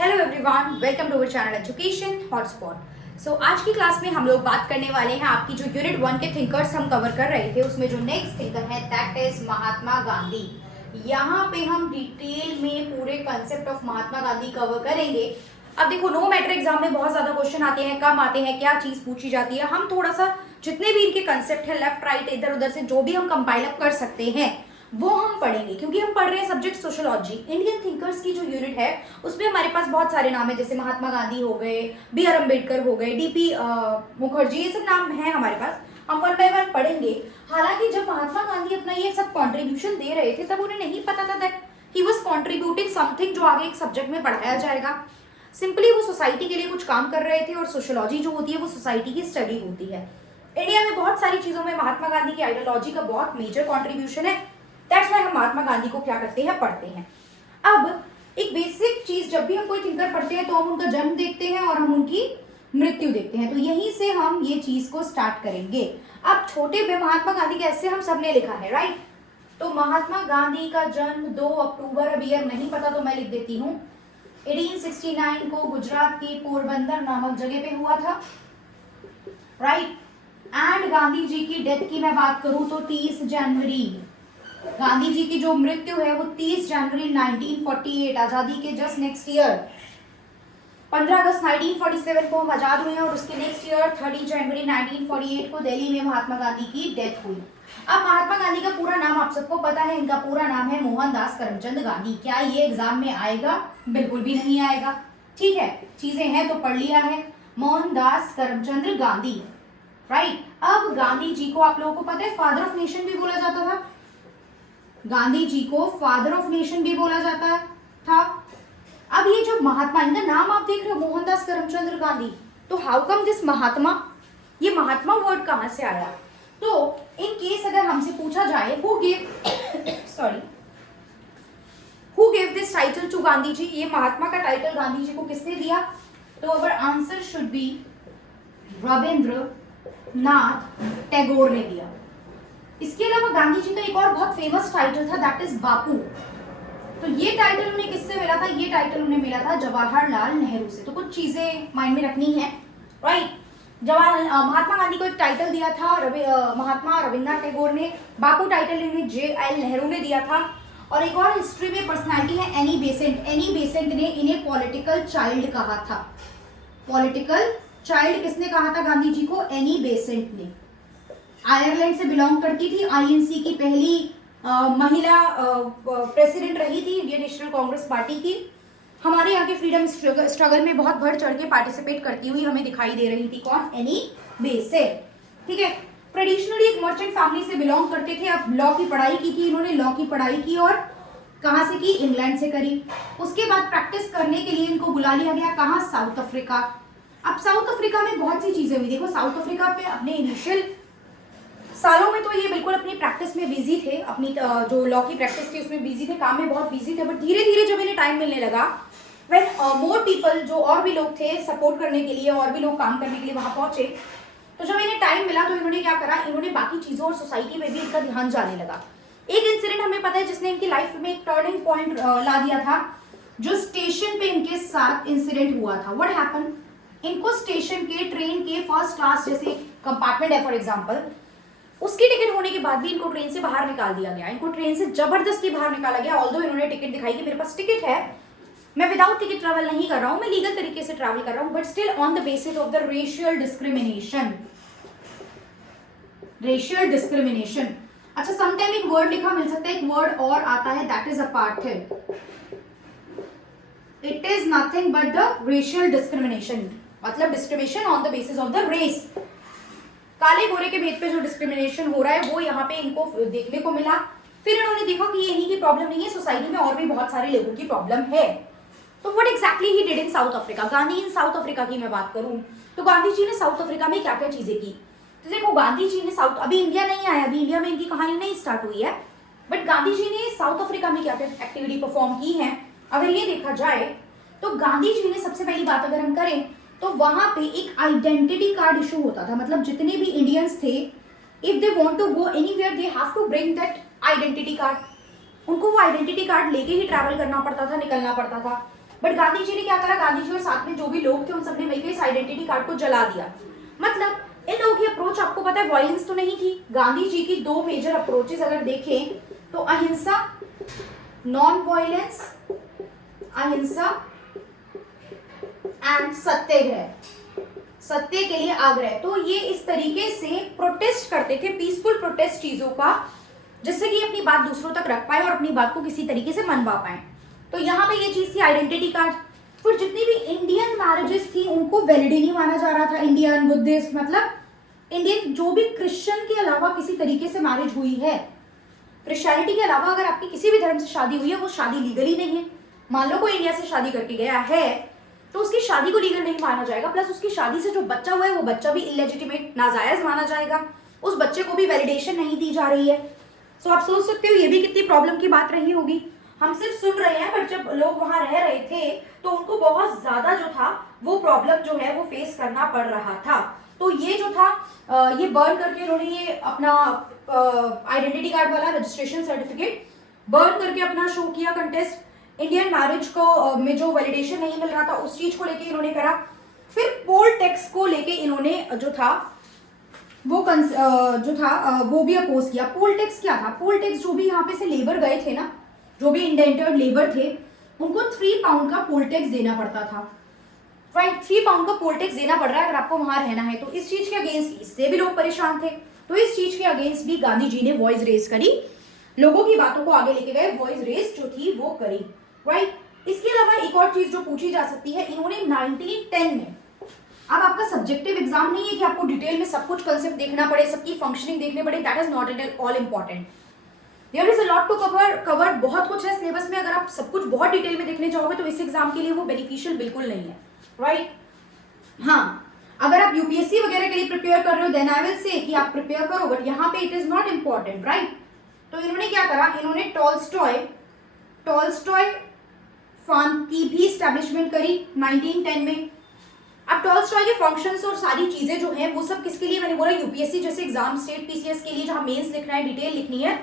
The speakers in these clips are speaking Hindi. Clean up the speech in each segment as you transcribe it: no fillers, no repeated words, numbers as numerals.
Hello everyone, welcome to our channel education hotspot. So आज की क्लास में हम लोग बात करने वाले हैं आपकी जो यूनिट 1 के थिंकर्स हम कवर कर रहे थे उसमें जो नेक्स्ट थिंकर है दैट इज महात्मा गांधी। यहाँ पे हम डिटेल में पूरे concept of Mahatma Gandhi cover करेंगे। अब देखो, नो मैटर एग्जाम में बहुत ज्यादा क्वेश्चन आते हैं, कम आते हैं, क्या चीज पूछी जाती है। हम थोड़ा सा जितने भी इनके कंसेप्ट है लेफ्ट राइट इधर उधर से जो भी हम कंपाइल अप कर सकते हैं वो हम पढ़ेंगे, क्योंकि हम पढ़ रहे हैं सब्जेक्ट सोशियोलॉजी। इंडियन थिंकर्स की जो यूनिट है उसमें हमारे पास बहुत सारे नाम है, जैसे महात्मा गांधी हो गए, B.R. अम्बेडकर हो गए, D.P. मुखर्जी, ये सब नाम है हमारे पास। हम वन बाय वन पढ़ेंगे। हालांकि जब महात्मा गांधी अपना ये सब कॉन्ट्रीब्यूशन दे रहे थे तब उन्हें नहीं पता था that he was contributing something जो आगे एक सब्जेक्ट में पढ़ाया जाएगा। सिंपली वो सोसाइटी के लिए कुछ काम कर रहे थे, और सोशियोलॉजी जो होती है वो सोसाइटी की स्टडी होती है। इंडिया में बहुत सारी चीजों में महात्मा गांधी की आइडियोलॉजी का बहुत मेजर कॉन्ट्रीब्यूशन है। दैट्स व्हाई हम महात्मा गांधी को क्या करते हैं, पढ़ते हैं। अब एक बेसिक चीज, जब भी हम कोई थिंकर पढ़ते हैं तो हम उनका जन्म देखते हैं और हम उनकी मृत्यु देखते हैं, तो यहीं से हम ये चीज को स्टार्ट करेंगे। अब छोटे में महात्मा गांधी कैसे हम सबने लिखा है, राइट। तो महात्मा गांधी का जन्म 2 अक्टूबर, अब ईयर नहीं पता तो मैं लिख देती हूँ, 1869 को गुजरात की पोरबंदर नामक जगह पे हुआ था, राइट। एंड गांधी जी की डेथ की मैं बात करूं तो 30 जनवरी, गांधी जी की जो मृत्यु है वो 30 जनवरी 1948, आजादी के जस्ट नेक्स्ट ईयर 15 अगस्त 1947 को हम आजाद हुए, और उसके नेक्स्ट ईयर 30 जनवरी 1948 को दिल्ली में महात्मा गांधी की डेथ हुई। अब महात्मा गांधी का पूरा नाम आप सबको पता है, इनका पूरा नाम है मोहनदास करमचंद गांधी। क्या ये एग्जाम में आएगा? बिल्कुल भी नहीं आएगा, ठीक है। चीजें हैं तो पढ़ लिया है, मोहनदास करमचंद गांधी, राइट। अब गांधी जी को आप लोगों को पता है फादर ऑफ नेशन भी बोला जाता था, गांधी जी को फादर ऑफ नेशन भी बोला जाता था। अब ये जो महात्मा, इनका नाम आप देख रहे हो मोहनदास करमचंद गांधी, तो हाउ कम दिस महात्मा, ये महात्मा वर्ड कहां से आया? तो इन केस अगर हमसे पूछा जाए who gave this title to Gandhi ji, ये महात्मा का टाइटल गांधी जी को किसने दिया? तो our answer should be Rabindranath Tagore ने दिया। इसके अलावा गांधी जी का एक और बहुत फेमस टाइटल था दैट इज बापू। तो ये टाइटल उन्हें किससे मिला था? ये टाइटल उन्हें मिला था जवाहरलाल नेहरू से। तो कुछ चीजें माइंड में रखनी है, राइट। महात्मा गांधी को एक टाइटल दिया था महात्मा रविंद्रनाथ टैगोर ने, बापू टाइटल इन्हें J.L. नेहरू ने दिया था। और एक और हिस्ट्री में पर्सनैलिटी है एनी बेसेंट। एनी बेसेंट ने इन्हें पॉलिटिकल चाइल्ड कहा था। पॉलिटिकल चाइल्ड किसने कहा था गांधी जी को? एनी बेसेंट ने। आयरलैंड से बिलोंग करती थी, INC की पहली महिला प्रेसिडेंट रही थी इंडियन नेशनल कांग्रेस पार्टी की। हमारे यहाँ के फ्रीडम स्ट्रगल में बहुत बढ़ चढ़ के पार्टिसिपेट करती हुई हमें दिखाई दे रही थी। कौन? एनी बेसेंट, ठीक है। ट्रेडिशनली एक मर्चेंट फैमिली से बिलोंग करते थे। अब लॉ की पढ़ाई की थी इन्होंने, लॉ की पढ़ाई की और कहाँ से की? इंग्लैंड से करी। उसके बाद प्रैक्टिस करने के लिए इनको बुला लिया गया, कहाँ? South Africa. अब साउथ अफ्रीका में बहुत सी चीजें हुई। देखो, साउथ अफ्रीका पे अपने इनिशियल सालों में तो ये बिल्कुल अपनी प्रैक्टिस में बिजी थे, अपनी जो लॉ की प्रैक्टिस थी उसमें बिजी थे, काम में बहुत बिजी थे। बट धीरे धीरे जब इन्हें टाइम मिलने लगा, व्हेन मोर पीपल, जो और भी लोग थे सपोर्ट करने के लिए, और भी लोग काम करने के लिए वहां पहुंचे, तो जब इन्हें टाइम मिला तो इन्होंने क्या करा, इन्होंने बाकी चीजों और सोसाइटी में भी इनका ध्यान जाने लगा। एक इंसिडेंट हमें पता है जिसने इनकी लाइफ में एक टर्निंग पॉइंट ला दिया था, जो स्टेशन पे इनके साथ इंसिडेंट हुआ था। व्हाट हैपन, इनको स्टेशन के ट्रेन के फर्स्ट क्लास जैसे कंपार्टमेंट है फॉर एग्जाम्पल, उसकी टिकट होने के बाद भी इनको ट्रेन से बाहर निकाल दिया गया। इनको ट्रेन से जबरदस्ती बाहर निकाला गया। ऑल्दो इन्होंने टिकट दिखाई कि मेरे पास टिकट है, मैं विदाउट टिकट ट्रैवल नहीं कर रहा हूं, मैं लीगल तरीके से ट्रैवल कर रहा हूं, but still on the basis of the racial discrimination. Racial discrimination. अच्छा, समटाइम एक वर्ड लिखा मिल सकता है, एक वर्ड और आता है that is apartheid. It is nothing but the racial discrimination, मतलब discrimination on the basis of the race. काले गोरे के भेद पे जो डिस्क्रिमिनेशन हो रहा है वो यहाँ पे इनको देखने को मिला। फिर इन्होंने देखा कि ये इन्हीं की प्रॉब्लम नहीं है, सोसाइटी में और भी बहुत सारे लोगों की प्रॉब्लम है। तो what exactly he did in south Africa? Gandhi in south Africa की मैं बात करूं तो गांधी जी ने साउथ अफ्रीका में क्या क्या चीजें की। तो देखो, गांधी जी ने अभी इंडिया नहीं आया, अभी इंडिया में इनकी कहानी नहीं स्टार्ट हुई है, बट गांधी जी ने साउथ अफ्रीका में क्या क्या एक्टिविटी परफॉर्म की है अगर ये देखा जाए तो गांधी जी ने सबसे पहली बात अगर हम करें तो वहां पे एक आइडेंटिटी कार्ड इशू होता था। मतलब जितने भी इंडियंस थे, if they want to go anywhere they have to bring that identity card. उनको वो आइडेंटिटी कार्ड लेके ही ट्रैवल करना पड़ता था, निकलना पड़ता था। बट गांधी जी ने क्या करा, गांधी जी और साथ में जो भी लोग थे उन सबने मिलकर इस आइडेंटिटी कार्ड को जला दिया। मतलब इन लोगों की अप्रोच आपको पता है वायलेंस तो नहीं थी। गांधी जी की दो मेजर अप्रोचेस अगर देखें तो अहिंसा, नॉन वायलेंस, अहिंसा एंड सत्याग्रह, सत्य के लिए आग्रह। तो ये इस तरीके से प्रोटेस्ट करते थे, पीसफुल प्रोटेस्ट चीजों का, जिससे कि अपनी बात दूसरों तक रख पाए और अपनी बात को किसी तरीके से मनवा पाए। तो यहाँ पे ये चीज थी आइडेंटिटी कार्ड। फिर जितनी भी इंडियन मैरिजेस थी उनको वैलिड ही नहीं माना जा रहा था। इंडियन, बुद्धिस्ट, मतलब इंडियन जो भी क्रिश्चियन के अलावा किसी तरीके से मैरिज हुई है, क्रिश्चियनिटी के अलावा अगर आपकी किसी भी धर्म से शादी हुई है वो शादी लीगल ही नहीं है। मान लो कोई इंडिया से शादी करके गया है तो उसकी शादी को लीगल नहीं माना जाएगा, प्लस उसकी शादी से जो बच्चा हुआ है वो बच्चा भी इलेजिटिमेट, नाजायज माना जाएगा, उस बच्चे को भी वैलिडेशन नहीं दी जा रही है। सो आप सोच सकते हो ये भी कितनी प्रॉब्लम की बात रही होगी। हम सिर्फ सुन रहे हैं, बट जब लोग वहां रह रहे थे तो उनको बहुत ज्यादा जो था वो प्रॉब्लम जो है वो फेस करना पड़ रहा था। तो ये जो था ये बर्न करके इन्होंने ये अपना आइडेंटिटी कार्ड वाला रजिस्ट्रेशन सर्टिफिकेट बर्न करके अपना शो किया कंटेस्ट। इंडियन मैरिज को में जो वैलिडेशन नहीं मिल रहा था उस चीज को लेके इन्होंने करा। फिर पोल टैक्स को लेके इन्होंने जो था वो वो भी अपोज किया। पोल टैक्स क्या था? पोल टैक्स जो भी यहाँ पे से लेबर गए थे ना, जो भी इंडेंटर्ड लेबर थे उनको 3 पाउंड का पोल टैक्स देना पड़ता था। राइट, 3 पाउंड का पोल टैक्स देना पड़ रहा है अगर आपको वहां रहना है। तो इस चीज के अगेंस्ट इससे भी लोग परेशान थे, तो इस चीज के अगेंस्ट भी गांधी जी ने वॉइस रेज करी, लोगों की बातों को आगे लेके गए, वॉइस रेज जो थी वो करी। राइट, इसके अलावा एक और चीज जो पूछी जा सकती है, इन्होंने 1910 में, अब आपका सब्जेक्टिव एग्जाम नहीं है कि आपको डिटेल में सब कुछ कंसेप्ट देखना पड़े, सबकी फंक्शनिंग देखने पड़े, that is not at all important. There is a lot to cover, बहुत कुछ है सिलेबस में। अगर आप सब कुछ बहुत डिटेल में देखने जाओगे तो इस एग्जाम के लिए वो बेनिफिशियल बिल्कुल नहीं है। राइट, हाँ, अगर आप यूपीएससी वगैरह के लिए प्रिपेयर कर रहे हो देन आई विल से कि आप प्रिपेयर करो, बट यहाँ पे it is not important. Right, तो इन्होंने क्या करा, इन्होंने टॉलस्टॉय फार्म की भी स्टैब्लिशमेंट करी 1910 में। अब टॉलस्टॉय के फंक्शंस और सारी चीजें जो हैं वो सब किसके लिए, मैंने बोला यूपीएससी जैसे एग्जाम, स्टेट पीसीएस के लिए जहां मेंस लिखना है, डिटेल लिखनी है,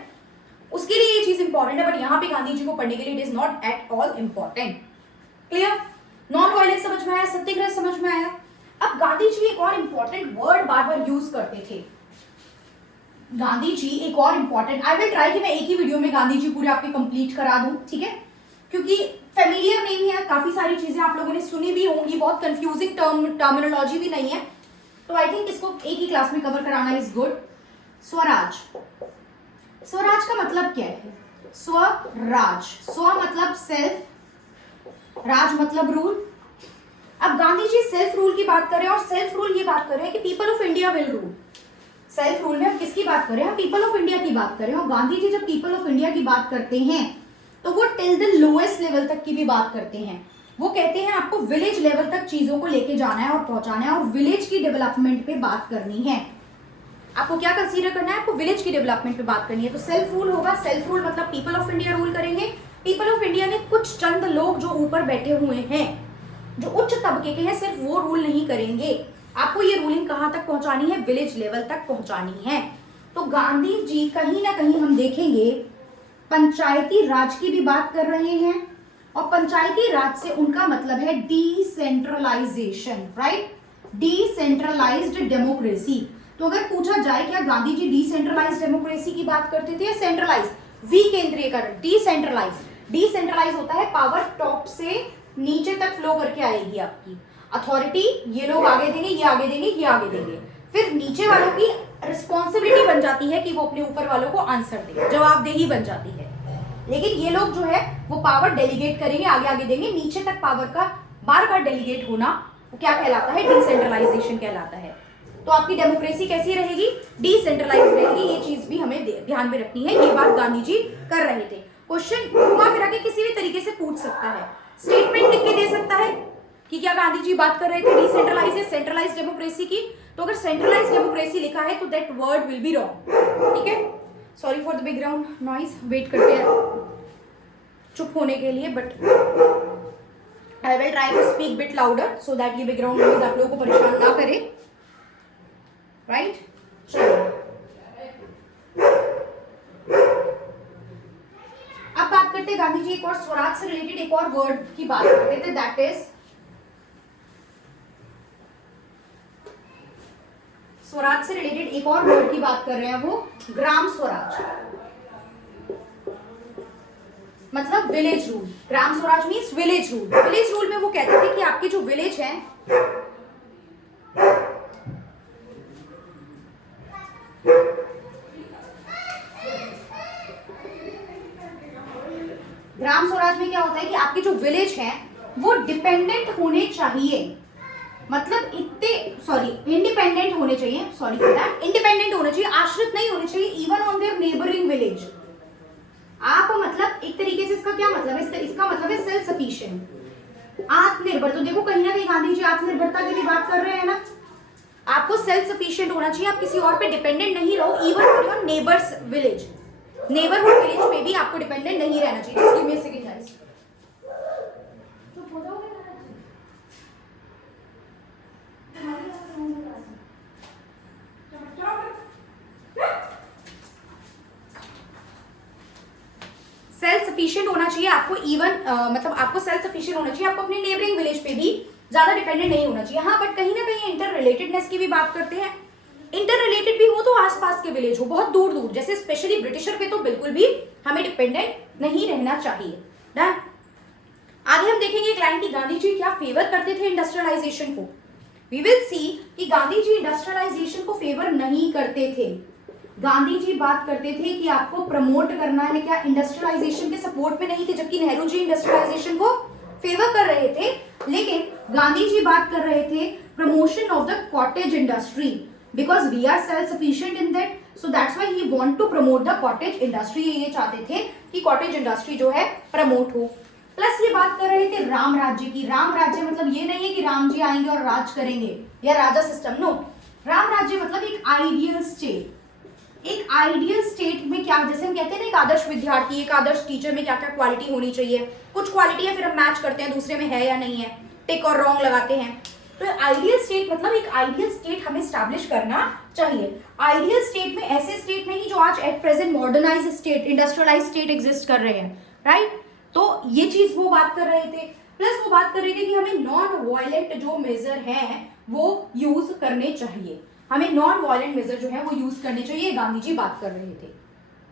उसके लिए ये चीज इंपॉर्टेंट है, बट यहाँ पे गांधी जी को पढ़ने के लिए it is not at all important. Clear? Non violence समझ में आया, सत्याग्रह समझ में आया। अब गांधी जी एक और इंपॉर्टेंट वर्ड बार बार यूज करते थे। गांधी जी एक और इंपॉर्टेंट, आई विल ट्राई कि मैं एक ही वीडियो में गांधी जी पूरे आपके कंप्लीट करा दूं, ठीक है, क्योंकि फेमिलियर नेम है, काफी सारी चीजें आप लोगों ने सुनी भी होंगी, बहुत कंफ्यूजिंग टर्मिनोलॉजी भी नहीं है, तो आई थिंक इसको एक ही क्लास में कवर कराना इज गुड। स्वराज, स्वराज का मतलब क्या है? स्वराज, स्व मतलब सेल्फ, राज मतलब रूल। अब गांधी जी सेल्फ रूल की बात कर रहे हैं, और सेल्फ रूल ये बात कर रहे हैं कि people of India will rule. Self rule में हम किसकी बात कर रहे हैं? पीपल ऑफ इंडिया की बात कर रहे हैं। और गांधी जी जब पीपल ऑफ इंडिया की बात करते हैं तो वो टिल द लोएस्ट लेवल तक की भी बात करते हैं। वो कहते हैं आपको विलेज लेवल तक चीजों को लेके जाना है और पहुंचाना है, और विलेज की डेवलपमेंट पे बात करनी है। आपको क्या कंसीडर करना है? आपको विलेज की डेवलपमेंट पे बात करनी है। तो सेल्फ रूल होगा, सेल्फ रूल मतलब पीपल ऑफ इंडिया रूल करेंगे। पीपल ऑफ इंडिया में कुछ चंद लोग जो ऊपर बैठे हुए हैं, जो उच्च तबके के हैं, सिर्फ वो रूल नहीं करेंगे। आपको ये रूलिंग कहां तक पहुंचानी है? विलेज लेवल तक पहुंचानी है। तो गांधी जी कहीं ना कहीं हम देखेंगे पंचायती राज की भी बात कर रहे हैं, और पंचायती राज से उनका मतलब है डिसेंट्रलाइजेशन। Right, decentralised democracy. तो अगर पूछा जाए क्या गांधी जी डिसेंट्रलाइज्ड डेमोक्रेसी की बात करते थे या सेंट्रलाइज? विकेंद्रीयकरण, डिसेंट्रलाइज। डिसेंट्रलाइज होता है पावर टॉप से नीचे तक फ्लो करके आएगी आपकी अथॉरिटी, ये लोग आगे देंगे, ये आगे देंगे, ये आगे देंगे, फिर नीचे वालों की रिस्पॉन्सिबिलिटी बन जाती है कि वो अपने ऊपर वालों को आंसर दें, जवाबदेही बन जाती है। लेकिन ये लोग जो है वो पावर डेलीगेट करेंगे, आगे आगे देंगे, नीचे तक पावर का बार बार डेलीगेट होना वो क्या कहलाता है? डिसेंट्रलाइजेशन कहलाता है। तो आपकी डेमोक्रेसी कैसी रहेगी? डिसेंट्रलाइज रहेगी। ये चीज भी हमें ध्यान में रखनी है। ये बात गांधी जी कर रहे थे। क्वेश्चन घुमा फिरा के किसी भी तरीके से पूछ सकता है, स्टेटमेंट लिख के दे सकता है कि क्या गांधी जी बात कर रहे थे डिसेंट्रलाइज या सेंट्रलाइज डेमोक्रेसी की। तो अगर सेंट्रलाइज डेमोक्रेसी लिखा है तो that word will be wrong. ठीक है, sorry for the background noise, wait करते हैं चुप होने के लिए, but I will try to speak bit louder so that ये बैकग्राउंड नॉइज आप लोगों को परेशान ना करे। राइट, अब बात करते करते थे गांधी जी एक और स्वराज से रिलेटेड एक और वर्ड की बात करते थे, दैट इज स्वराज से रिलेटेड एक और वर्ड की बात कर रहे हैं, वो ग्राम स्वराज, मतलब village rule. Gram Swaraj means village rule. Village rule में वो कहते थे कि आपके जो विलेज है ग्राम स्वराज में क्या होता है कि आपके जो विलेज हैं वो डिपेंडेंट होने चाहिए, मतलब इंडिपेंडेंट होने चाहिए, सॉरी फॉर दैट, इंडिपेंडेंट होने चाहिए, आश्रित नहीं होने चाहिए even on their neighbouring village. आप मतलब एक तरीके से इसका क्या मतलब है, इसका मतलब है सेल्फ सफिशिएंट, आत्मनिर्भर। तो देखो कहीं ना कहीं गांधी जी आत्मनिर्भरता की भी बात कर रहे हैं ना। आपको सेल्फ सफिशिएंट होना चाहिए, आप किसी और पे डिपेंडेंट नहीं रहो, even on your neighbours village, neighbourhood village पे भी आपको डिपेंडेंट नहीं रहना चाहिए। Just give me a second guys. चुप हो जाओगे सेल्फ सफिशिएंट होना चाहिए आपको, इवन मतलब आपको सेल्फ सफिशिएंट होना चाहिए, आपको अपने नेबरिंग विलेज पे भी ज्यादा डिपेंडेंट नहीं होना चाहिए। हाँ, बट कहीं ना कहीं इंटर रिलेटेडनेस की भी बात करते हैं। इंटर रिलेटेड भी हो तो आसपास के विलेज हो, बहुत दूर दूर, जैसे स्पेशली ब्रिटिशर पे तो बिल्कुल भी हमें डिपेंडेंट नहीं रहना चाहिए। डन। आगे हम देखेंगे एक लाइन की गांधी जी क्या फेवर करते थे इंडस्ट्रियलाइजेशन को। वी विल सी कि गांधी जी इंडस्ट्रियलाइजेशन को फेवर नहीं करते थे। गांधी जी बात करते थे कि आपको प्रमोट करना है, क्या इंडस्ट्रियलाइजेशन के सपोर्ट में नहीं थे, जबकि नेहरू जी इंडस्ट्रियलाइजेशन को फेवर कर रहे थे। लेकिन गांधी जी बात कर रहे थे promotion of the cottage industry, because we are self sufficient in that, so that's why he want to promote the cottage industry. ये चाहते थे कि कॉटेज इंडस्ट्री जो है प्रमोट हो। प्लस ये बात कर रहे थे राम राज्य की। राम राज्य मतलब ये नहीं है कि राम जी आएंगे और राज करेंगे या राजा सिस्टम, नो। राम राज्य मतलब एक आइडियल स्टेट। एक आइडियल स्टेट में क्या, जैसे हम कहते हैं ना एक आदर्श विद्यार्थी, एक आदर्श टीचर में क्या क्या क्वालिटी होनी चाहिए, कुछ क्वालिटी है फिर हम मैच करते हैं दूसरे में है या नहीं है, टिक और रॉन्ग लगाते हैं। तो आइडियल स्टेट मतलब एक आइडियल स्टेट हमें स्टैब्लिश करना चाहिए। आइडियल स्टेट में ऐसे स्टेट नहीं जो आज at present modernise state, industrialise state exist कर रहे हैं, राइट। तो ये चीज वो बात कर रहे थे। प्लस वो बात कर रहे थे कि हमें नॉन वायलेंट जो मेजर है वो यूज करने चाहिए, हमें नॉन वायलेंट मेजर जो है वो यूज करने चाहिए, गांधी जी बात कर रहे थे।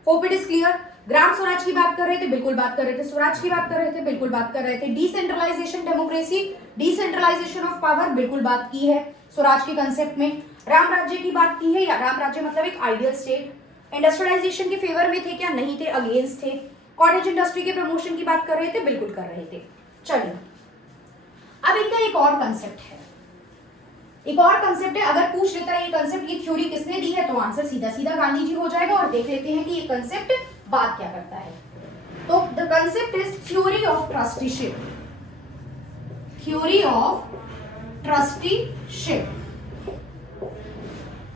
Hope it is clear. Gram Swaraj की बात कर रहे थे, बिल्कुल बात कर रहे थे। स्वराज की बात कर रहे थे, बिल्कुल बात कर रहे थे। Decentralisation democracy, decentralisation of power, बिल्कुल बात की है स्वराज के कंसेप्ट में। राम राज्य की बात की है, या राम राज्य मतलब एक आइडियल स्टेट। इंडस्ट्रियलाइजेशन के फेवर में थे क्या, नहीं थे, अगेंस्ट थे। कॉटेज इंडस्ट्री के प्रमोशन की बात कर रहे थे, बिल्कुल कर रहे थे। चलिए अब इनका एक और कंसेप्ट है, एक और कंसेप्ट है। अगर पूछ लेता है ये कंसेप्ट, ये थ्योरी किसने दी है, तो आंसर सीधा सीधा गांधी जी हो जाएगा। और देख लेते हैं कि ये कंसेप्ट बात क्या करता है। तो the concept is theory of trusteeship. Theory of trusteeship.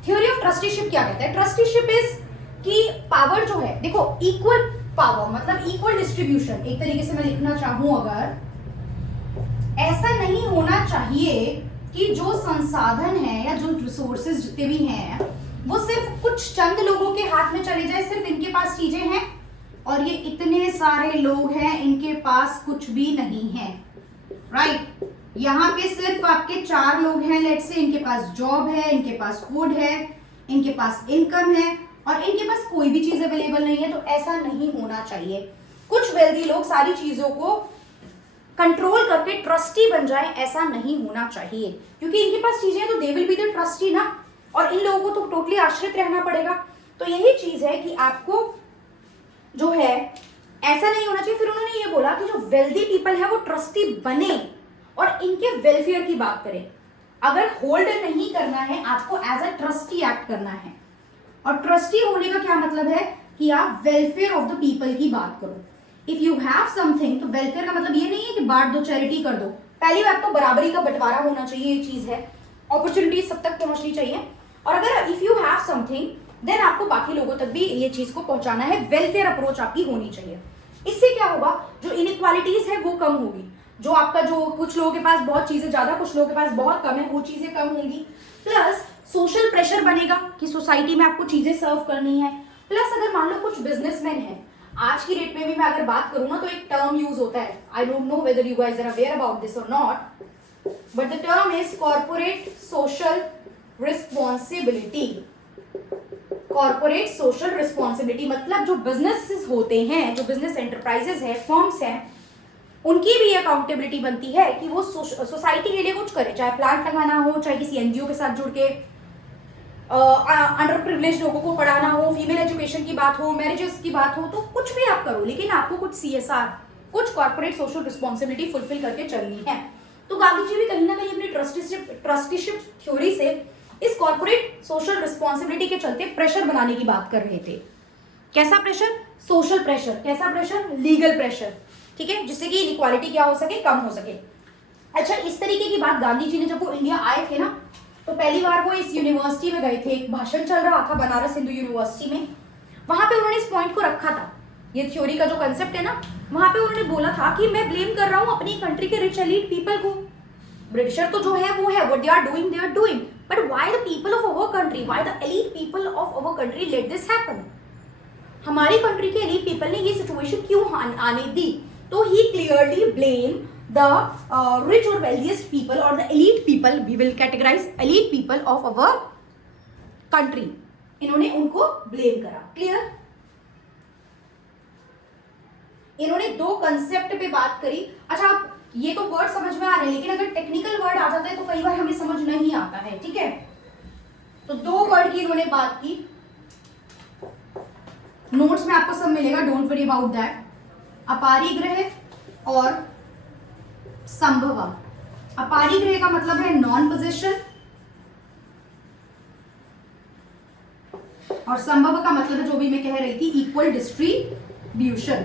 Theory of trusteeship क्या कहता है? ट्रस्टीशिप इज कि पावर जो है, देखो इक्वल पावर मतलब इक्वल डिस्ट्रीब्यूशन। एक तरीके से मैं लिखना चाहूं अगर, ऐसा नहीं होना चाहिए कि जो संसाधन है या जो रिसोर्सेज जितने भी हैं वो सिर्फ कुछ चंद लोगों के हाथ में चले जाए, सिर्फ इनके पास चीजें हैं और ये इतने सारे लोग हैं इनके पास कुछ भी नहीं है, राइट। यहाँ पे सिर्फ आपके 4 लोग हैं, लेट्स से इनके पास जॉब है, इनके पास फूड है, इनके पास इनकम है और इनके पास कोई भी चीज अवेलेबल नहीं है। तो ऐसा नहीं होना चाहिए। कुछ वेल्दी लोग सारी चीजों को कंट्रोल करके ट्रस्टी बन जाए, ऐसा नहीं होना चाहिए, क्योंकि इनके पास चीजें हैं तो they will be the trustee ना, और इन लोगों को तो टोटली आश्रित रहना पड़ेगा। तो यही चीज है कि आपको जो है ऐसा नहीं होना चाहिए। फिर उन्होंने ये बोला कि जो वेल्दी पीपल है वो ट्रस्टी बने और इनके वेलफेयर की बात करें। अगर होल्ड नहीं करना है, आपको एज अ ट्रस्टी एक्ट करना है। और ट्रस्टी होने का क्या मतलब है कि आप वेलफेयर ऑफ द पीपल की बात करो। इफ यू हैव समथिंग, तो वेलफेयर का मतलब ये नहीं है कि बांट दो, चैरिटी कर दो। पहली बात तो बराबरी का बंटवारा होना चाहिए, ये चीज है। अपॉर्चुनिटी सब तक पहुंचनी चाहिए। और अगर if you have something then आपको बाकी लोगों तक भी ये चीज को पहुंचाना है। वेलफेयर अप्रोच आपकी होनी चाहिए। इससे क्या होगा, जो इनइक्वालिटीज है वो कम होगी। जो आपका जो कुछ लोगों के पास बहुत चीजें ज्यादा, कुछ लोगों के पास बहुत कम है, वो चीजें कम होंगी। प्लस सोशल प्रेशर बनेगा कि सोसाइटी में आपको चीजें सर्व करनी है। प्लस अगर मान लो कुछ बिजनेसमैन है, आज की डेट में भी मैं अगर बात करूं ना तो एक टर्म यूज होता है, I don't know whether you guys are aware about this और not, but the term is corporate social responsibility. Corporate social responsibility मतलब जो बिजनेसेस होते हैं, जो बिजनेस एंटरप्राइजेस है, फर्म्स हैं, उनकी भी अकाउंटेबिलिटी बनती है कि वो सोसाइटी के लिए कुछ करे, चाहे प्लांट लगाना हो, चाहे किसी एनजीओ के साथ जुड़ के अंडर प्रिविलेज लोगों को पढ़ाना हो, फीमेल एजुकेशन की बात हो, मैरिजेस की बात हो, तो कुछ भी आप करो, लेकिन आपको कुछ CSR, कुछ कॉर्पोरेट सोशल रिस्पॉन्सिबिलिटी फुलफिल करके चलनी है। तो गांधी जी भी कहीं ना कहीं अपनी ट्रस्टीशिप थ्योरी से इस कॉर्पोरेट सोशल रिस्पॉन्सिबिलिटी के चलते प्रेशर बनाने की बात कर रहे थे। कैसा प्रेशर? Social pressure. कैसा प्रेशर? Legal pressure. ठीक है, जिससे कि इनइक्वालिटी क्या हो सके, कम हो सके। अच्छा, इस तरीके की बात गांधी जी ने जब वो इंडिया आए थे ना, तो पहली बार वो इस यूनिवर्सिटी में गए थे, एक भाषण चल रहा था बनारस हिंदू यूनिवर्सिटी में, वहां पे उन्होंने इस पॉइंट को रखा था, ये थ्योरी का जो कंसेप्ट है ना, वहां पे उन्होंने बोला था कि मैं ब्लेम कर रहा हूं अपनी कंट्री के रिच एलीट पीपल को। ब्रिटिशर तो जो है वो है, what they are doing, but why the people of our country, why the elite people of our country let this happen. हमारी कंट्री के एलीट पीपल ने ये सिचुएशन क्यों आने दी? तो he clearly blame the rich or wealthiest people or the elite people, we will categorize elite people of our country, इन्होंने उनको ब्लेम करा। क्लियर? इन्होंने दो कंसेप्ट पे बात करी। अच्छा, ये तो वर्ड समझ में आ रहे हैं, लेकिन अगर टेक्निकल वर्ड आ जाता है तो कई बार हमें समझ नहीं आता है। ठीक है, तो दो वर्ड की इन्होंने बात की, नोट्स में आपको सब मिलेगा, डोंट वरी अबाउट दैट। अपारिग्रह और संभव। अपारिग्रह का मतलब है नॉन पोजेशन, और संभव का मतलब है जो भी मैं कह रही थी, इक्वल डिस्ट्रीब्यूशन।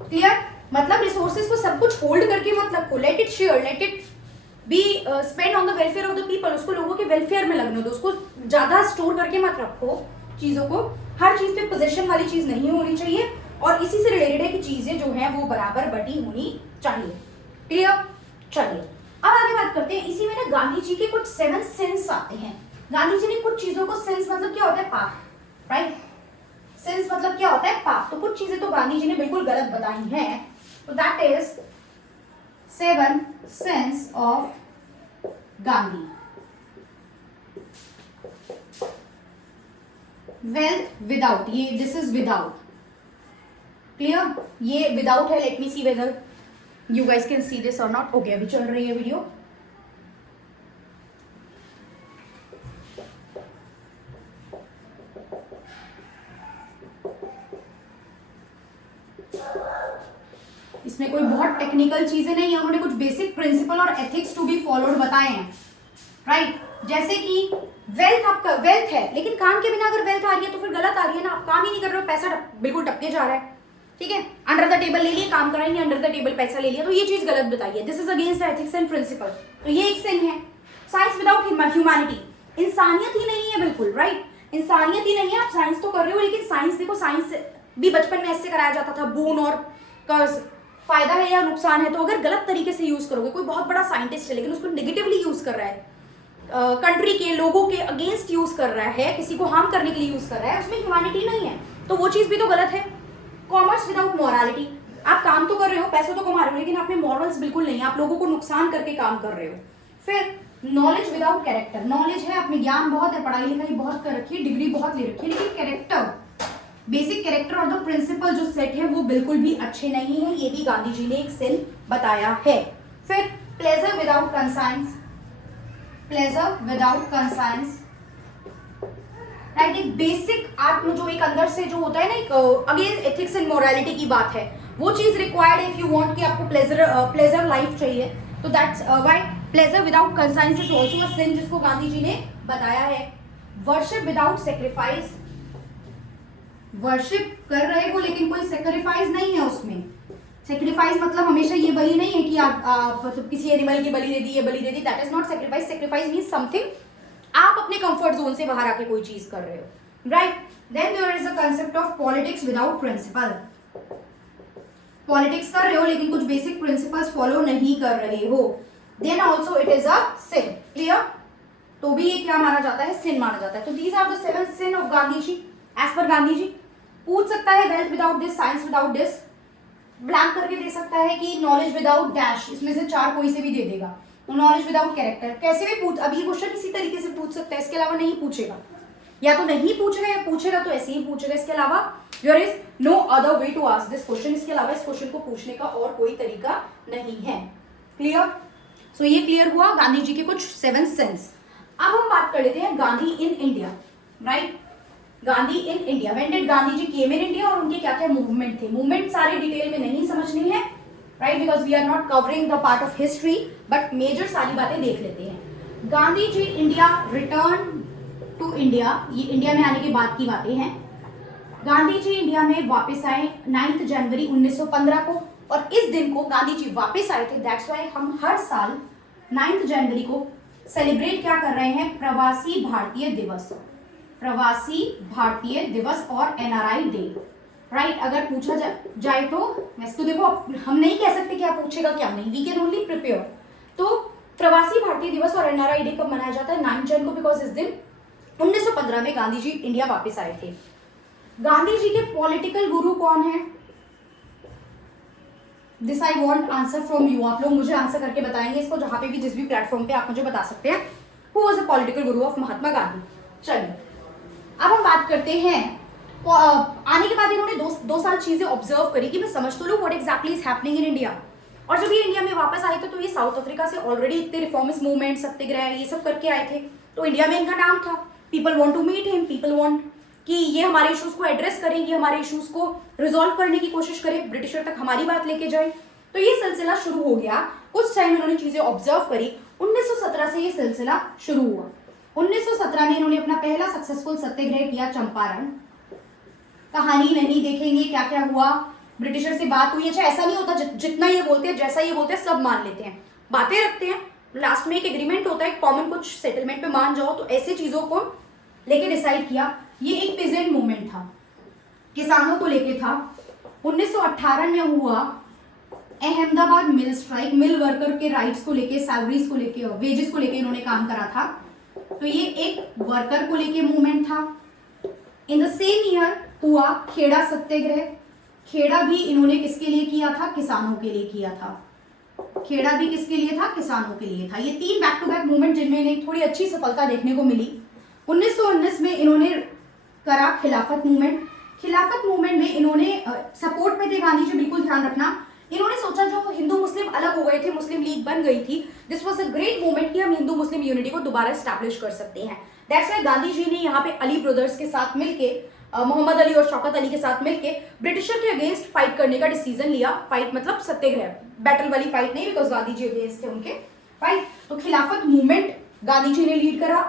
क्लियर? मतलब रिसोर्सेज को सब कुछ होल्ड करके मत रखो, let it share, let it be spend on the welfare of the people, उसको लोगों के वेलफेयर में लगने दो, उसको ज्यादा स्टोर करके मत रखो चीजों को। हर चीज पे पोजेशन वाली चीज नहीं होनी चाहिए, और इसी से रिलेटेड है कि चीजें जो है वो बराबर बटी होनी चाहिए। क्लियर? चलिए अब आगे बात करते हैं। इसी में ना गांधी जी के कुछ 7 सिंस आते हैं। गांधी जी ने कुछ चीजों को, सिंस मतलब क्या होता है? पाप, राइट? सिंस मतलब क्या होता है? पाप। तो कुछ चीजें तो गांधी जी ने बिल्कुल गलत बताई हैं, तो that is 7 since of Gandhi. Wealth without, ये दिस इज विदाउट। क्लियर? ये विदाउट है, let me see whether you guys can see this और नॉट। ओके, अभी चल रही है वीडियो। इसमें कोई बहुत टेक्निकल चीजें नहीं है, उन्होंने कुछ बेसिक प्रिंसिपल और एथिक्स टू बी फॉलोड बताए हैं, राइट? जैसे कि वेल्थ, आपका वेल्थ है, लेकिन काम के बिना अगर वेल्थ आ रही है तो फिर गलत आ रही है ना, आप काम ही नहीं कर रहे हो, पैसा बिल्कुल टपके जा रहा है। ठीक है, अंडर द टेबल ले लिए, काम करा ही नहीं, अंडर द टेबल पैसा ले लिया, तो ये चीज गलत बताई है। This is against the ethics and principle, तो ये एक सिन है। साइंस विदाउट ह्यूमैनिटी, इंसानियत ही नहीं है बिल्कुल, राइट? इंसानियत ही नहीं है। आप साइंस तो कर रहे हो, लेकिन साइंस देखो, साइंस भी बचपन में ऐसे कराया जाता था, बून और कर्ज, फायदा है या नुकसान है। तो अगर गलत तरीके से यूज करोगे, कोई बहुत बड़ा साइंटिस्ट है लेकिन उसको नेगेटिवली यूज कर रहा है, कंट्री के लोगों के अगेंस्ट यूज कर रहा है, किसी को हार्म करने के लिए यूज कर रहा है, उसमें ह्यूमैनिटी नहीं है, तो वो चीज भी तो गलत है। कॉमर्स विदाउट मॉरलिटी, आप काम तो कर रहे हो, पैसे तो कमा रहे हो, लेकिन आप में मॉरल्स बिल्कुल नहीं है, आप लोगों को नुकसान करके काम कर रहे हो। फिर नॉलेज विदाउट कैरेक्टर, नॉलेज है, आप में ज्ञान बहुत है, पढ़ाई लिखाई बहुत कर रखी है, डिग्री बहुत ले रखी है, लेकिन कैरेक्टर, बेसिक कैरेक्टर और द प्रिंसिपल जो सेट है वो बिल्कुल भी अच्छे नहीं है। ये भी गांधी जी ने एक सिन बताया है। फिर pleasure without conscience, pleasure without conscience, right? एक बेसिक आत्म जो एक अंदर से जो होता है ना, एक अगेन एथिक्स एंड मोरालिटी की बात है, वो चीज रिक्वायर्ड है इफ यू वांट कि आपको प्लेजर लाइफ चाहिए, तो that's why pleasure without conscience is also a sin, जिसको गांधी जी ने बताया है। वर्शिप विदाउट सेक्रीफाइस, वर्शिप कर रहे हो लेकिन कोई सेक्रीफाइस नहीं है उसमें। सेक्रीफाइस मतलब हमेशा ये बलि नहीं है कि आप मतलब किसी एनिमल की बलि दे दी, ये बलि दे दी, that is not sacrifice. Sacrifice means something आप अपने कंफर्ट जोन से बाहर आके कोई चीज कर रहे हो, right? Then there is a concept of politics without principle. Politics कर रहे हो लेकिन कुछ बेसिक प्रिंसिपल्स फॉलो नहीं कर रहे हो, then also it is a sin. Clear? तो भी ये क्या माना जाता है? सिन माना जाता है। तो these are the 7 sin of Gandhi ji as per Gandhi ji. पूछ सकता है wealth without this, science without this, blank करके दे सकता है कि नॉलेज विदाउट डैश, इसमें से 4 कोई से भी दे देगा। नॉलेज विदाउट कैरेक्टर, कैसे भी पूछ, अब ये क्वेश्चन इसी तरीके से पूछ सकता है, इसके अलावा नहीं पूछेगा, या तो नहीं पूछेगा या पूछेगा तो ऐसे ही पूछेगा, इसके अलावा there is no other way to ask this question, इसके अलावा इस क्वेश्चन को पूछने का और कोई तरीका नहीं है। क्लियर? सो ये क्लियर हुआ गांधी जी के कुछ 7 सेंस। अब हम बात कर लेते हैं Gandhi in India, right? Gandhi in India, when did Gandhi ji came in India, और उनके क्या क्या मूवमेंट थे। मूवमेंट सारे डिटेल में नहीं समझनी है, right, because we are not covering the part of history, but major सारी बातें देख लेते हैं। Gandhi ji India return to India, ये इंडिया में आने के बाद की बातें हैं। गांधी जी इंडिया में वापस आए 9 जनवरी 1915 को, और इस दिन को गांधी जी वापस आए थे, दैट्स वाई हम हर साल 9 जनवरी को सेलिब्रेट क्या कर रहे हैं, प्रवासी भारतीय दिवस, प्रवासी भारतीय दिवस और एनआरआई डे, राइट? अगर पूछा जाए तो वैसे तो देखो हम नहीं कह सकते क्या पूछेगा क्या नहीं, वी कैन ओनली प्रिपेयर। तो प्रवासी भारतीय दिवस और एनआरआई डे कब मनाया जाता है, 9 जन को, बिकॉज इस दिन 1915 में गांधी जी इंडिया वापस आए थे। गांधी जी के पॉलिटिकल गुरु कौन है? This I want answer from you, आप लोग मुझे आंसर करके बताएंगे इसको, जहां पे भी जिस भी प्लेटफॉर्म पे आप मुझे बता सकते हैं। Who was the political Guru of Mahatma Gandhi? चलिए अब हम बात करते हैं, आने के बाद इन्होंने दो साल चीजें ऑब्जर्व करी कि मैं समझ तो लूं what exactly is happening in India. और जब ये इंडिया में वापस आए थे तो ये साउथ अफ्रीका से ऑलरेडी इतने रिफॉर्मिस्ट मूवमेंट, सत्याग्रह, ये सब करके आए थे, तो इंडिया में इनका नाम था। People want to meet him, people want कि ये हमारे इश्यूज को एड्रेस करें, ये हमारे इश्यूज को रिजॉल्व करने की कोशिश करें, ब्रिटिशर तक हमारी बात लेके जाए। तो ये सिलसिला शुरू हो गया, कुछ टाइम इन्होंने चीजें ऑब्जर्व करी। 1917 से ये सिलसिला शुरू हुआ। 1917 में इन्होंने अपना पहला सक्सेसफुल सत्याग्रह किया, चंपारण। कहानी नहीं देखेंगे क्या क्या हुआ, ब्रिटिशर से बात हुई। अच्छा, ऐसा नहीं होता जितना ये बोलते हैं, जैसा ये बोलते हैं सब मान लेते हैं, बातें रखते हैं, लास्ट में एक एग्रीमेंट होता है, कॉमन कुछ सेटलमेंट पे मान जाओ, तो ऐसी चीजों को लेके डिसाइड किया। ये एक पीजेंट मूवमेंट था, किसानों को लेके था। 1918 में हुआ अहमदाबाद मिल स्ट्राइक, मिल वर्कर के राइट्स को लेके, सैलरीज को लेके, वेजेस को लेके इन्होंने काम करा था। तो ये एक वर्कर को लेके मूवमेंट था। इन द सेम ईयर हुआ खेड़ा सत्याग्रह। खेड़ा भी इन्होंने किसके लिए किया था, किसानों के लिए किया था। खेड़ा भी किसके लिए था, किसानों के लिए था। ये 3 बैक टू बैक मूवमेंट जिनमें इन्हें थोड़ी अच्छी सफलता देखने को मिली। 1919 में इन्होंने करा खिलाफत मूवमेंट। खिलाफत मूवमेंट में इन्होंने सपोर्ट में थे गांधी जी, बिल्कुल ध्यान रखना। इन्होंने सोचा जो हिंदू मुस्लिम अलग हो गए थे, मुस्लिम लीग बन गई थी, this was a great movement कि हम हिंदू मुस्लिम यूनिटी को दोबारा एस्टैब्लिश कर सकते हैं। दैट्स व्हाई गांधी जी ने यहाँ पे अली ब्रदर्स के साथ मिलके, मोहम्मद अली और शौकत अली के साथ मिलके ब्रिटिशर के अगेंस्ट फाइट करने का डिसीजन लिया। फाइट मतलब सत्याग्रह, बैटल वाली फाइट नहीं, बिकॉज गांधी जी अगेंस्ट थे उनके, फाइट। तो खिलाफत मूवमेंट गांधी जी ने लीड करा,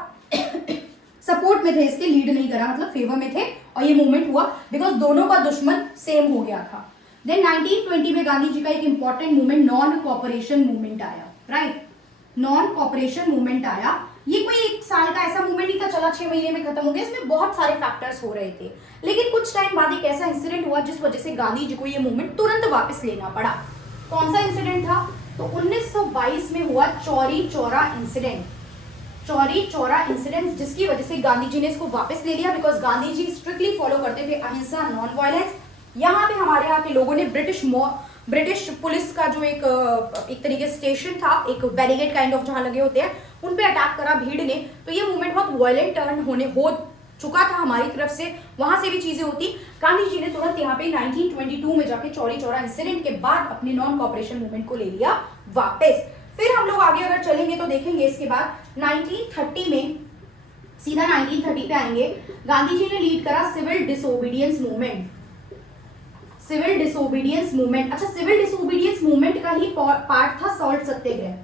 सपोर्ट में थे, इसके लीड नहीं करा, मतलब फेवर में थे, और ये मूवमेंट हुआ बिकॉज दोनों का दुश्मन सेम हो गया था। देन 1920 में गांधी जी का एक important movement non cooperation movement आया, राइट? नॉन कॉपरेशन मूवमेंट आया। ये कोई एक साल का ऐसा मूवमेंट नहीं था, चला 6 महीने में खत्म हो गया, इसमें बहुत सारे फैक्टर्स हो रहे थे। लेकिन कुछ टाइम बाद एक ऐसा इंसिडेंट हुआ जिस वजह से गांधी जी को ये मूवमेंट तुरंत वापस लेना पड़ा। कौन सा इंसिडेंट था? तो 1922 में हुआ चौरी चौरा इंसिडेंट। चौरी चौरा इंसिडेंट, जिसकी वजह से गांधी जी ने इसको वापस ले लिया, because Gandhi ji strictly follow करते थे अहिंसा, नॉन वायलेंस। यहाँ पे हमारे यहाँ के लोगों ने ब्रिटिश पुलिस का जो एक तरीके स्टेशन था, एक बैरिकेड काइंड ऑफ जहाँ लगे होते हैं, उन पे अटैक करा भीड़ ने। तो ये मूवमेंट बहुत वायलेंट टर्न हो चुका था हमारी तरफ से, वहां से भी चीजें होती। गांधी जी ने तुरंत यहाँ पे 1922 में जाके चौरी चौरा इंसिडेंट के बाद अपने नॉन कॉपरेशन मूवमेंट को ले लिया वापस। फिर हम लोग आगे अगर चलेंगे तो देखेंगे इसके बाद 1930 में, सीधा 1930 पे आएंगे, गांधी जी ने लीड करा civil disobedience movement. Civil disobedience movement, अच्छा, सिविल डिसोबीडियंस मूवमेंट का ही पार्ट था सॉल्ट सत्याग्रह।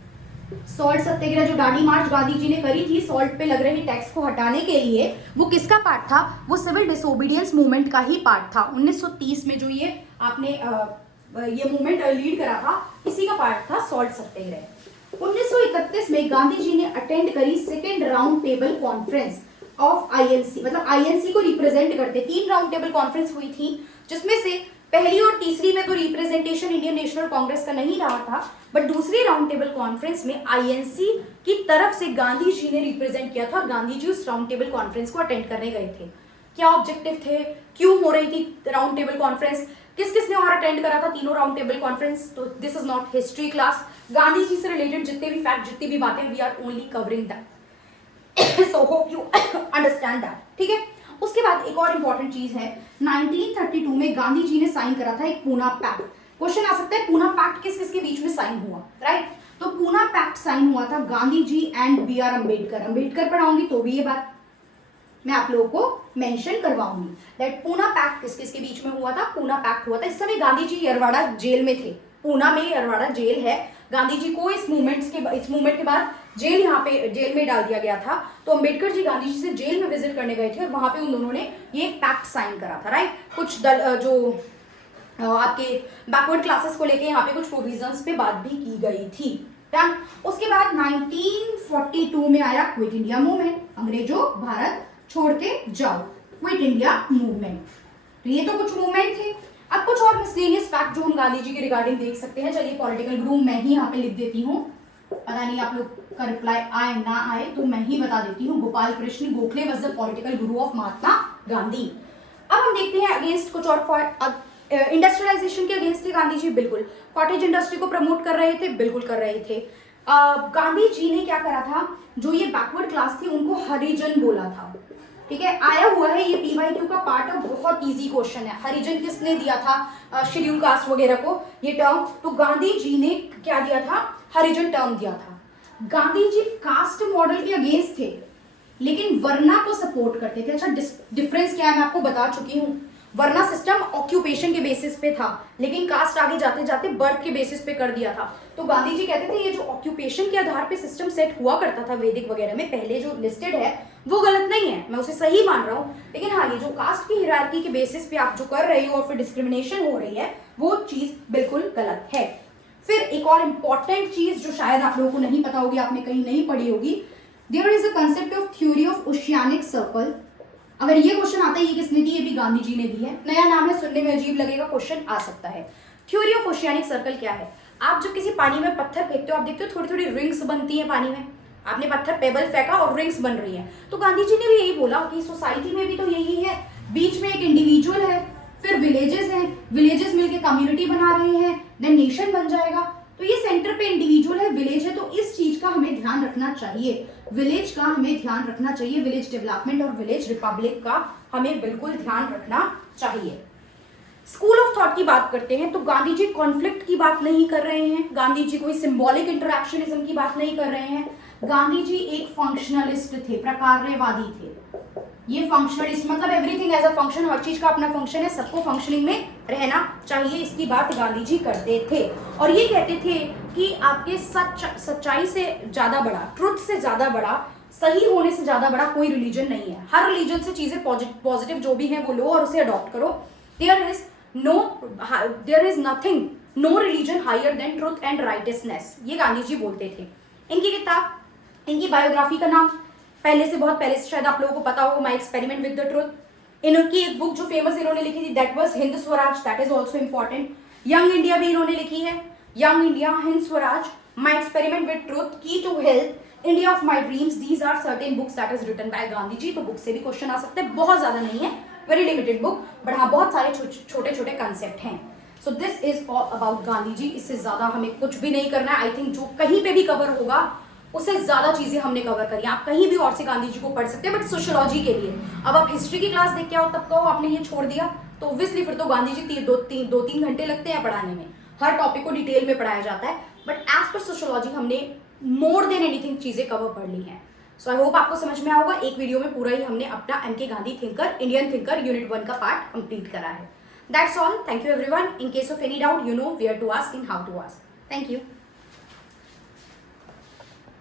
सॉल्ट सत्याग्रह जो दांडी मार्च गांधी जी ने करी थी सॉल्ट पे लग रही टैक्स को हटाने के लिए, वो किसका पार्ट था? वो सिविल डिसोबीडियंस मूवमेंट का ही पार्ट था। 1930 में जो ये आपने ये मूवमेंट लीड करा था, इसी का पार्ट था सॉल्ट सत्याग्रह। 1931 में गांधी जी ने अटेंड करी second round table conference of INC, मतलब आईएनसी को रिप्रेजेंट करते 3 राउंड टेबल कॉन्फ्रेंस हुई थी, जिसमें से पहली और तीसरी में तो रिप्रेजेंटेशन इंडियन नेशनल कांग्रेस का नहीं रहा था, बट दूसरी राउंड टेबल कॉन्फ्रेंस में आईएनसी की तरफ से गांधी जी ने रिप्रेजेंट किया था, और गांधी जी उस राउंड टेबल कॉन्फ्रेंस को अटेंड करने गए थे। क्या ऑब्जेक्टिव थे, क्यों हो रही थी राउंड टेबल कॉन्फ्रेंस, किस किसने और अटेंड करा था तीनों राउंड टेबल कॉन्फ्रेंस। तो this is not history class. Gandhi ji से रिलेटेड जितने भी फैक्ट, जितनी भी बातें, we are only covering that. So hope you understand that, ठीक है। उसके बाद एक और इंपॉर्टेंट चीज है, 1932 में गांधी जी ने साइन करा था एक पूना पैक्ट। क्वेश्चन आ सकता है पूना पैक्ट किस किस के बीच में साइन हुआ, राइट। तो पूना पैक्ट साइन हुआ था Gandhi ji and B R Ambedkar. Ambedkar पढ़ाऊंगी तो भी ये बात मैं आप लोगों को मेंशन करवाऊंगी दैट पूना पैक्ट किस किस के बीच में हुआ था। पूना पैक्ट हुआ था, इस समय गांधी जी यरवाड़ा जेल में थे। पूना में यरवाड़ा जेल है। गांधी जी को इस मूवमेंट के बाद जेल, यहाँ पे जेल में डाल दिया गया था। तो अंबेडकर जी गांधी जी से जेल में विजिट करने गए थे और वहां पे उन दोनों ने ये पैक्ट साइन करा था, राइट। कुछ जो आपके बैकवर्ड क्लासेस को लेके यहाँ पे कुछ प्रोविजंस पे बात भी की गई थी। डन। उसके बाद 1942 में आया क्विट इंडिया मूवमेंट, अंग्रेजों भारत छोड़ के जाओ, क्विट इंडिया मूवमेंट। तो ये तो कुछ मूवमेंट थे। अब कुछ और मिसलेनियस फैक्ट जो हम गांधी जी के रिगार्डिंग देख सकते हैं। चलिए पॉलिटिकल गुरु मैं ही यहाँ पे लिख देती हूँ, पता नहीं आप लोग का रिप्लाई आए ना आए तो मैं ही बता देती हूँ। Gopal Krishna Gokhale was the political Guru of Mahatma Gandhi. अब हम देखते हैं अगेंस्ट कुछ और इंडस्ट्रियलाइजेशन के अगेंस्ट थे गांधी जी, बिल्कुल। कॉटेज इंडस्ट्री को प्रमोट कर रहे थे, बिल्कुल कर रहे थे। गांधी जी ने क्या करा था, जो ये बैकवर्ड क्लास थी उनको हरिजन बोला था, ठीक है। आया हुआ है ये PYQ का पार्ट है, बहुत इजी क्वेश्चन है। हरिजन किसने दिया था शेड्यूल कास्ट वगैरह को ये टर्म, तो गांधी जी ने क्या दिया था, हरिजन टर्म दिया था। गांधी जी कास्ट मॉडल के अगेंस्ट थे लेकिन वर्ना को सपोर्ट करते थे। अच्छा डिफरेंस क्या है मैं आपको बता चुकी हूँ। वर्ना सिस्टम ऑक्यूपेशन के बेसिस पे था लेकिन कास्ट आगे जाते जाते बर्थ के बेसिस पे कर दिया था। तो गांधी जी कहते थे ये जो ऑक्यूपेशन के आधार पे सिस्टम सेट हुआ करता था वैदिक वगैरह में पहले जो लिस्टेड है वो गलत नहीं है, मैं उसे सही मान रहा हूँ। लेकिन हाँ ये जो कास्ट की हिरार्की के बेसिस पे आप जो कर रहे हो और फिर डिस्क्रिमिनेशन हो रही है वो चीज बिल्कुल गलत है। फिर एक और इंपॉर्टेंट चीज जो शायद आप लोगों को नहीं पता होगी, आपने कहीं नहीं पढ़ी होगी, there is a concept of theory of oceanic circle. अगर ये क्वेश्चन आता है ये किसने दी, ये भी गांधी जी ने दी है। नया नाम है, सुनने में अजीब लगेगा, क्वेश्चन आ सकता है। थ्योरी ऑफ ओशियानिक सर्कल क्या है, आप जब किसी पानी में पत्थर फेंकते हो आप देखते हो थोड़ी थोड़ी रिंग्स बनती है पानी में। आपने पत्थर पेबल फेंका और रिंग्स बन रही है। तो गांधी जी ने भी यही बोला कि सोसाइटी में भी तो यही है, बीच में एक इंडिविजुअल है, फिर विलेजेस हैं, विलेजेस मिलके कम्युनिटी बना रहे हैं, देन नेशन बन जाएगा। तो ये सेंटर पे इंडिविजुअल है, विलेज है, तो इस चीज का हमें ध्यान रखना चाहिए, विलेज का हमें ध्यान रखना चाहिए, विलेज डेवलपमेंट और विलेज रिपब्लिक का हमें बिल्कुल ध्यान रखना चाहिए। स्कूल ऑफ थॉट की बात करते हैं तो गांधी जी कॉन्फ्लिक्ट की बात नहीं कर रहे हैं, गांधी जी कोई सिंबॉलिक इंटरैक्शनिज्म की बात नहीं कर रहे हैं। गांधी जी एक फंक्शनलिस्ट थे, प्रकार्यवादी थे। ये फंक्शनलिस्ट मतलब एवरीथिंग एज अ फंक्शन, हर चीज का अपना फंक्शन है, सबको फंक्शनिंग में रहना चाहिए, इसकी बात गांधी जी करते थे। और ये कहते थे कि आपके सच्चाई से ज्यादा बड़ा, ट्रुथ से ज्यादा बड़ा, सही होने से ज्यादा बड़ा कोई रिलीजन नहीं है। हर रिलीजन से चीजें पॉजिटिव जो भी है वो लो और उसे अडॉप्ट करो। There is nothing, no religion higher than truth and righteousness, ये गांधी जी बोलते थे। इनकी किताब, इनकी बायोग्राफी का नाम पहले से शायद आप लोगों को पता होगा, my experiment with the truth. इनकी एक बुक जो फेमस इन्होंने लिखी थी that was Hind Swaraj, that is also important. Young India भी इन्होंने लिखी है, young India, Hind Swaraj, my experiment with truth, key to health, India of my dreams, these are certain books that is written by Gandhi ji. तो बुक से भी क्वेश्चन आ सकते हैं, बहुत ज्यादा नहीं है, वेरी लिमिटेड बुक, बट हाँ बहुत सारे छोटे छोटे कंसेप्ट हैं। So this is all about Gandhi ji. इससे ज्यादा हमें कुछ भी नहीं करना है। आई थिंक जो कहीं पे भी कवर होगा उससे ज्यादा चीजें हमने कवर करी। आप कहीं भी और से गांधी जी को पढ़ सकते हैं, बट सोशियोलॉजी के लिए। अब आप हिस्ट्री की क्लास देख के आओ तब कहो आपने ये छोड़ दिया, तो ऑब्वियसली फिर तो गांधी जी दो तीन घंटे लगते हैं पढ़ाने में, हर टॉपिक को डिटेल में पढ़ाया जाता है। बट एज पर सोशियोलॉजी हमने मोर देन एनीथिंग चीजें कवर कर ली हैं। सो आई होप आपको समझ में आया होगा। एक वीडियो में पूरा ही हमने अपना M K Gandhi thinker, Indian thinker unit 1 का पार्ट कंप्लीट करा है। That's all, thank you everyone. In case of any doubt you know where to ask, in how to ask. Thank you.